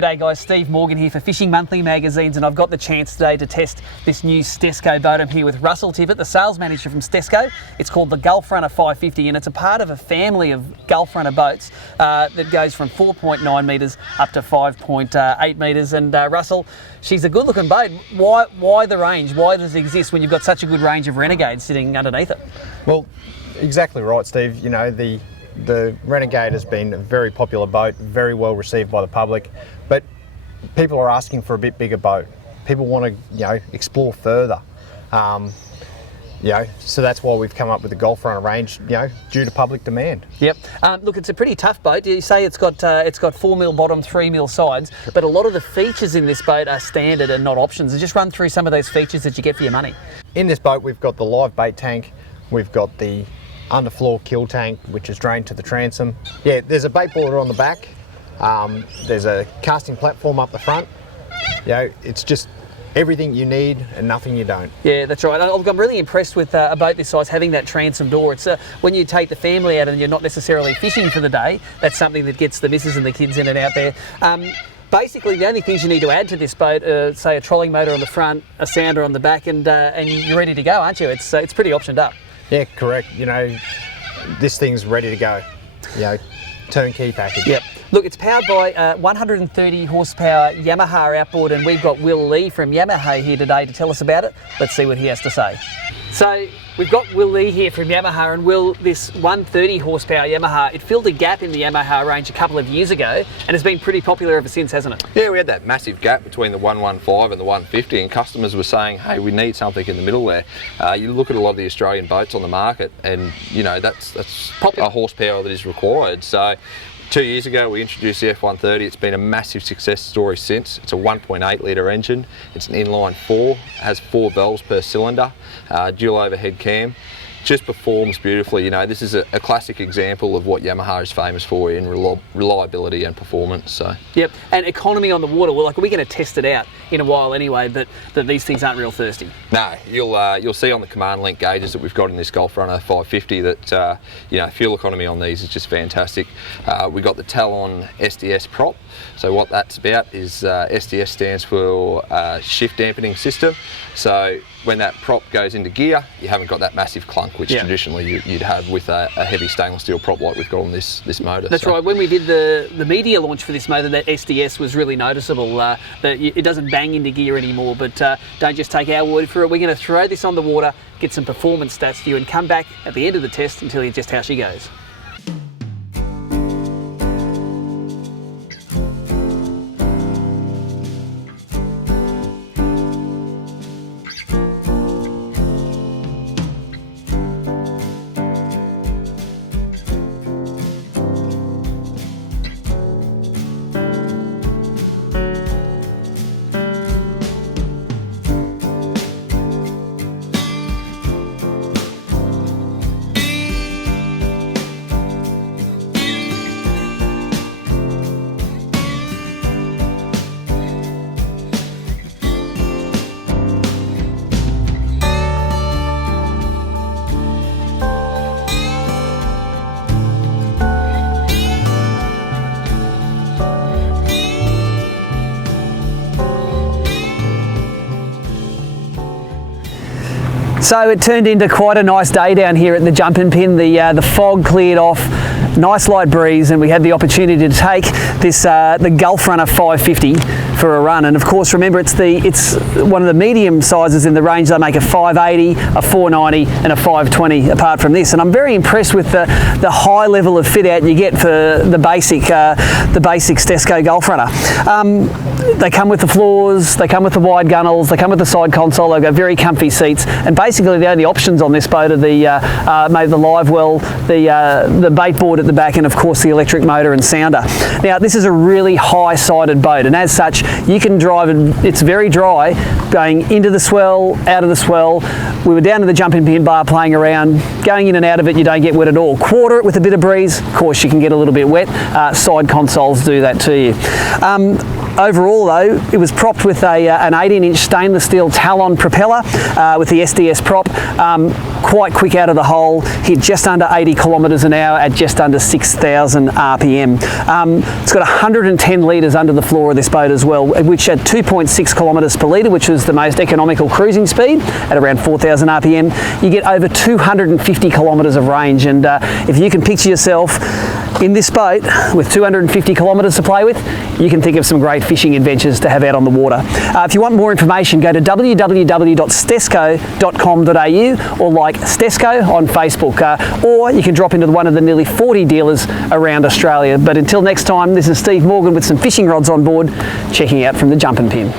G'day guys, Steve Morgan here for Fishing Monthly magazines, and I've got the chance today to test this new Stessco boat. I'm here with Russell Tippett, the sales manager from Stessco. It's called the Gulf Runner 550 and it's a part of a family of Gulf Runner boats that goes from 4.9 metres up to 5.8 metres. And Russell, she's a good looking boat. Why the range? Why does it exist when you've got such a good range of Renegades sitting underneath it? Well, exactly right, Steve. You know, the Renegade has been a very popular boat, very well received by the public, but people are asking for a bit bigger boat. People want to, explore further. So that's why we've come up with the Gulf Runner range, due to public demand. Yep. Look, it's a pretty tough boat. You say it's got 4mm bottom, 3mm sides, but a lot of the features in this boat are standard and not options. Just run through some of those features that you get for your money. In this boat, we've got the live bait tank, we've got the underfloor kill tank, which is drained to the transom. Yeah, there's a bait boarder on the back. There's a casting platform up the front. It's just everything you need and nothing you don't. Yeah, that's right. I'm really impressed with a boat this size having that transom door. It's when you take the family out and you're not necessarily fishing for the day, that's something that gets the missus and the kids in and out there. Basically, the only things you need to add to this boat are, say, a trolling motor on the front, a sounder on the back, and you're ready to go, aren't you? It's pretty optioned up. Yeah, correct. This thing's ready to go. Turnkey package. Yep. Look, it's powered by 130 horsepower Yamaha Outboard, and we've got Will Lee from Yamaha here today to tell us about it. Let's see what he has to say. So we've got Will Lee here from Yamaha, and Will, this 130 horsepower Yamaha, it filled a gap in the Yamaha range a couple of years ago and has been pretty popular ever since, hasn't it? Yeah, we had that massive gap between the 115 and the 150, and customers were saying, hey, we need something in the middle there. You look at a lot of the Australian boats on the market and that's a horsepower that is required. So 2 years ago we introduced the F130. It's been a massive success story since. It's a 1.8 litre engine. It's an inline 4, has 4 valves per cylinder, dual overhead cam. Just performs beautifully. This is a classic example of what Yamaha is famous for in reliability and performance. So. Yep, and economy on the water. Well, we're going to test it out in a while anyway, but that these things aren't real thirsty. No, you'll see on the command link gauges that we've got in this Gulf Runner 550 that fuel economy on these is just fantastic. We got the Talon SDS prop. So what that's about is SDS stands for shift dampening system. So when that prop goes into gear, you haven't got that massive clunk which traditionally you'd have with a heavy stainless steel prop like we've got on this motor. That's right. When we did the media launch for this motor, that SDS was really noticeable. That it doesn't bang into gear anymore, but don't just take our word for it. We're going to throw this on the water, get some performance stats for you, and come back at the end of the test and tell you just how she goes. So it turned into quite a nice day down here at the Jumpinpin. The fog cleared off, nice light breeze, and we had the opportunity to take this the Gulf Runner 550 for a run. And of course, remember, it's one of the medium sizes in the range. They make a 580, a 490, and a 520 apart from this. And I'm very impressed with the high level of fit out you get for the basic Stessco Gulf Runner. They come with the floors, they come with the wide gunnels, they come with the side console. They've got very comfy seats, and basically the only options on this boat are maybe the live well, the bait board at the back, and of course the electric motor and sounder. Now this is a really high-sided boat, and as such you can drive it. It's very dry going into the swell, out of the swell. We were down to the Jumpinpin Bar playing around, going in and out of it, you don't get wet at all. Quarter it with a bit of breeze, of course you can get a little bit wet. Side consoles do that to you. Overall though, it was propped with an 18-inch stainless steel Talon propeller with the SDS prop. Quite quick out of the hole, hit just under 80 kilometres an hour at just under 6,000 RPM. It's got 110 litres under the floor of this boat as well, which at 2.6 kilometres per litre, which was the most economical cruising speed at around 4,000 RPM, you get over 250 kilometres of range. And if you can picture yourself in this boat with 250 kilometres to play with, you can think of some great fishing adventures to have out on the water. If you want more information, go to www.stessco.com.au or like Stessco on Facebook, or you can drop into one of the nearly 40 dealers around Australia. But until next time, this is Steve Morgan with some fishing rods on board, checking out from the Jumpinpin.